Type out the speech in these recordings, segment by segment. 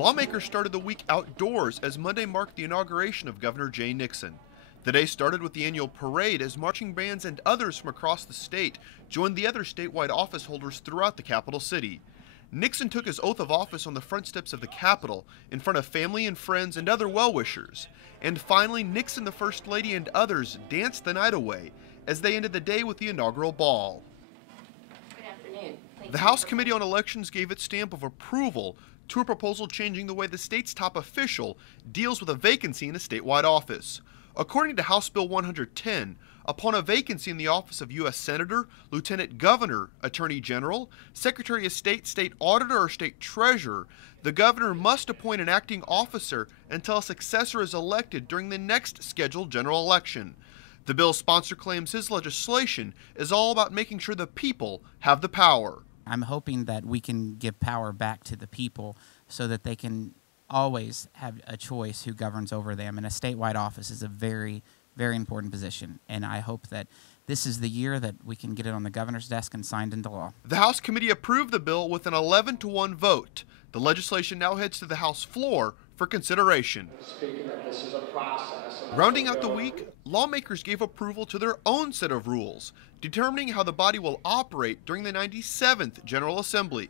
Lawmakers started the week outdoors as Monday marked the inauguration of Governor Jay Nixon. The day started with the annual parade as marching bands and others from across the state joined the other statewide office holders throughout the capital city. Nixon took his oath of office on the front steps of the Capitol in front of family and friends and other well-wishers. And finally, Nixon, the First Lady, and others danced the night away as they ended the day with the inaugural ball. Good afternoon. The House Committee on Elections gave its stamp of approval to a proposal changing the way the state's top official deals with a vacancy in a statewide office. According to House Bill 110, upon a vacancy in the office of U.S. Senator, Lieutenant Governor, Attorney General, Secretary of State, State Auditor, or State Treasurer, the governor must appoint an acting officer until a successor is elected during the next scheduled general election. The bill's sponsor claims his legislation is all about making sure the people have the power. I'm hoping that we can give power back to the people so that they can always have a choice who governs over them. And a statewide office is a very, very important position. And I hope that this is the year that we can get it on the governor's desk and signed into law. The House committee approved the bill with an 11-1 vote. The legislation now heads to the House floor for consideration. Speaking that this is a process. Rounding out the week, lawmakers gave approval to their own set of rules, determining how the body will operate during the 97th General Assembly.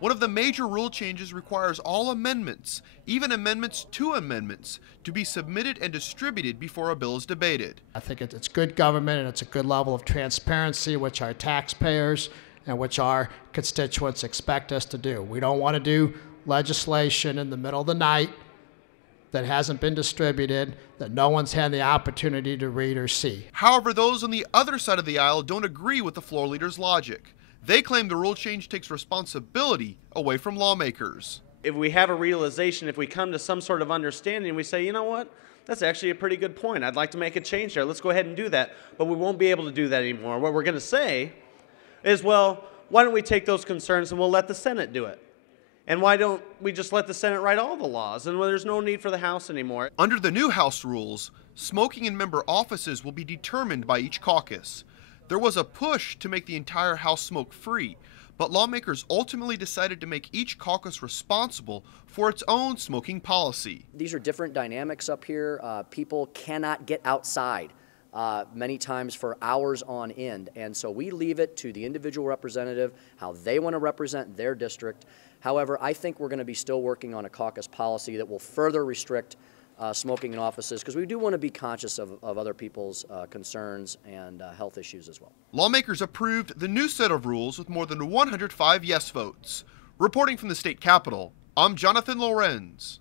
One of the major rule changes requires all amendments, even amendments to amendments, to be submitted and distributed before a bill is debated. I think it's good government and it's a good level of transparency, which our taxpayers and which our constituents expect us to do. We don't want to do legislation in the middle of the night that hasn't been distributed, that no one's had the opportunity to read or see. However, those on the other side of the aisle don't agree with the floor leader's logic. They claim the rule change takes responsibility away from lawmakers. If we have a realization, if we come to some sort of understanding, we say, you know what, that's actually a pretty good point. I'd like to make a change there. Let's go ahead and do that. But we won't be able to do that anymore. What we're going to say is, well, why don't we take those concerns and we'll let the Senate do it? And why don't we just let the Senate write all the laws? And there's no need for the House anymore. Under the new House rules, smoking in member offices will be determined by each caucus. There was a push to make the entire House smoke-free, but lawmakers ultimately decided to make each caucus responsible for its own smoking policy. These are different dynamics up here. People cannot get outside many times for hours on end, and so we leave it to the individual representative, how they want to represent their district. However, I think we're going to be still working on a caucus policy that will further restrict smoking in offices, because we do want to be conscious of other people's concerns and health issues as well. Lawmakers approved the new set of rules with more than 105 yes votes. Reporting from the state capitol, I'm Jonathan Lorenz.